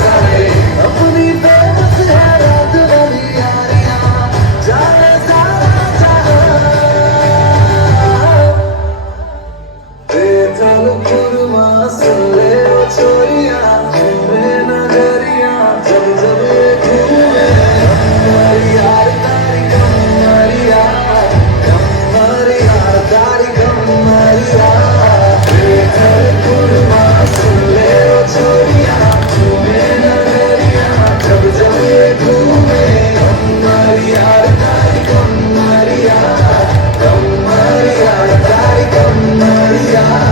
सारे अपनी बेबस है रात वाली यारियां जाने सारा जहां बेचल पुरमा सुन ले ओ छोरियां चूमे नजरिया जब जब ये घूमे हमारी यार तारी हमारी यार तारी हमारी यार बेचल पुरमा सुन ले ओ छोरियां चूमे नजरिया जब जब ये घूमे हमारी यार तारी हमारी यार तारी हमारी यार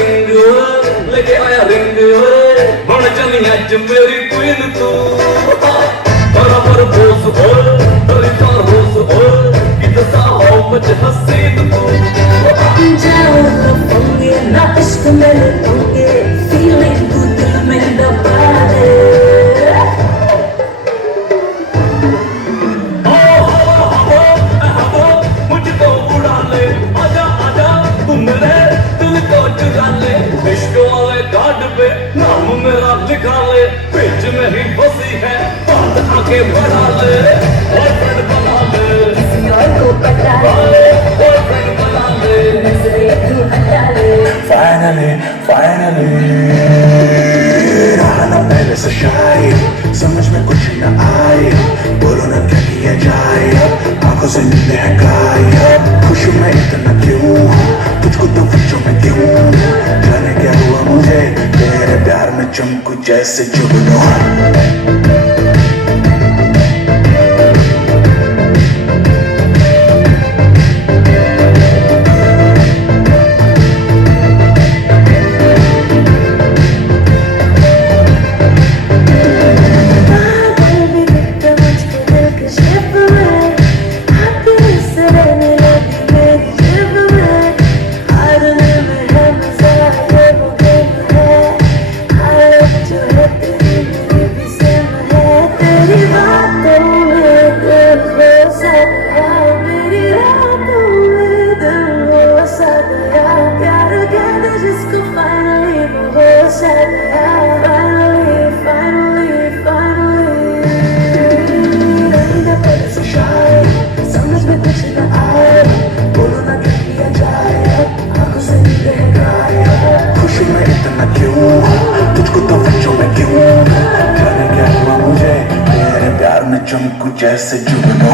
लेके आया रिंग बन चली अज मेरी क्वीन तू बराबर बोस हो तेरी कार होस हो कितना हो मुझे हसीन तू जाओ लफंगे ना इश्क में लफंगे फीलिंग तू दिल में दबा दे मुझको उड़ा ले आजा आजा तू मेरे दिल को चुरा ले इश्क वाले कार्ड पे नाम मेरा लिखा ले बीच में ही फंसी है बात आगे बढ़ा ले बॉयफ्रेंड बना ले किसी और को पता ले बॉयफ्रेंड बना ले नजरे तू हटा ले Finally, finally रहा ना पहले से शायद समझ में कुछ न आए बोलो ना क्या किया जाए आंखों से नींद है गायब खुश में इतना क्यों तुझको तो बच्चों में क्यों जाने क्या हुआ मुझे तेरे प्यार में चमकू जैसे जुगनू समझ में कुछ न आए बोलो ना क्या किया जाए आंखों से नींद है गायब खुशी में इतना क्यों तुझको तो बच्चों में क्यों जाने क्या हुआ मुझे तेरे प्यार में चमकू जैसे जुगनू